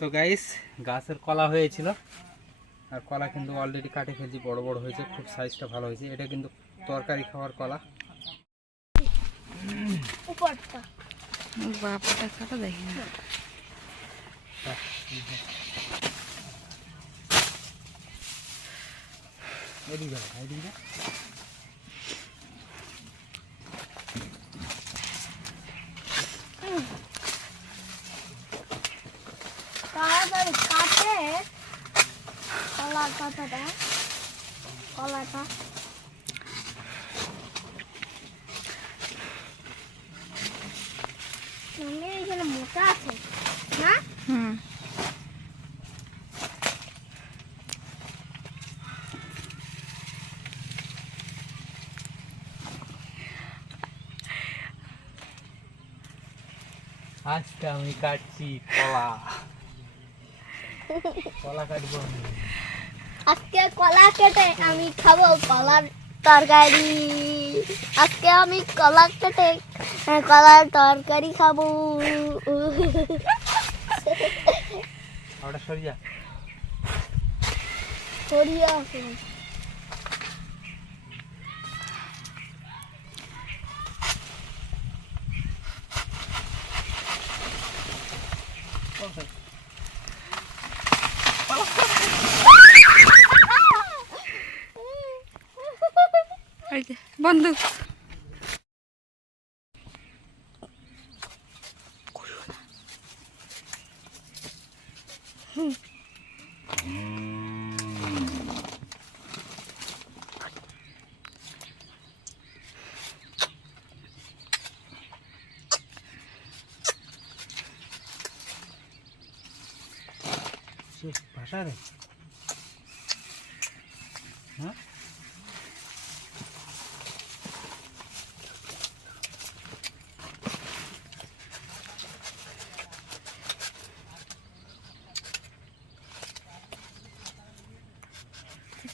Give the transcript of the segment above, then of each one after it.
তো গাইস গাছের কলা হয়েছিল। আর কলা কিন্তু অলরেডি কাটে ফেলছি বড় বড় হয়েছে খুব সাইজটা ভালো হয়েছে। এটা কিন্তু তরকারি খাওয়ার কলা। বাপটা কাটা দেখি না। এদিকে এদিকে যা। তাড়াতাড়ি কাটে কলা কলাটা। এখানে মোটা আছে না? হুম। আজকে আমি কাটছি কলা। কলা কাটবো আমি। আজকে কলা কেটে আমি খাব কলার তরকারি। আজকে আমি কলা কেটে কলার তরকারি খাব। সরিয়া। এই যে বন্ধু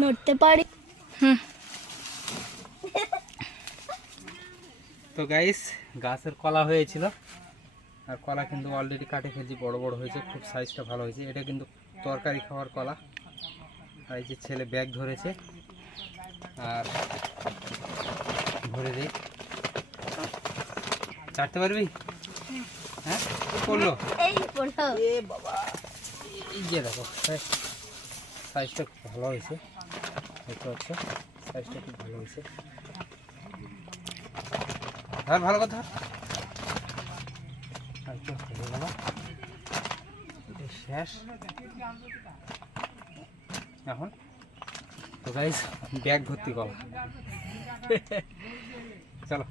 নড়তে পারি। হুম। তো গাইস গাছের কলা হয়েছিল। আর কলা কিন্তু অলরেডি কাটে ফেলছি বড় বড় হয়েছে খুব সাইজটা ভালো হয়েছে। এটা কিন্তু তরকারি খাওয়ার কলা। আর এই যে ছেলে ব্যাগ ধরেছে। আর ধরে দিই চাটতে পারবি? হ্যাঁ? করল? এই বাবা। এই যে দেখো সাইজটা খুব ভালো হয়েছে। দেখতে পাচ্ছ সাইজটা খুব ভালো হয়েছে। ধর ভালো কথা। হয়ে শেষ। এখন? তো গাইস ব্যাগ ভর্তি কলা চলো।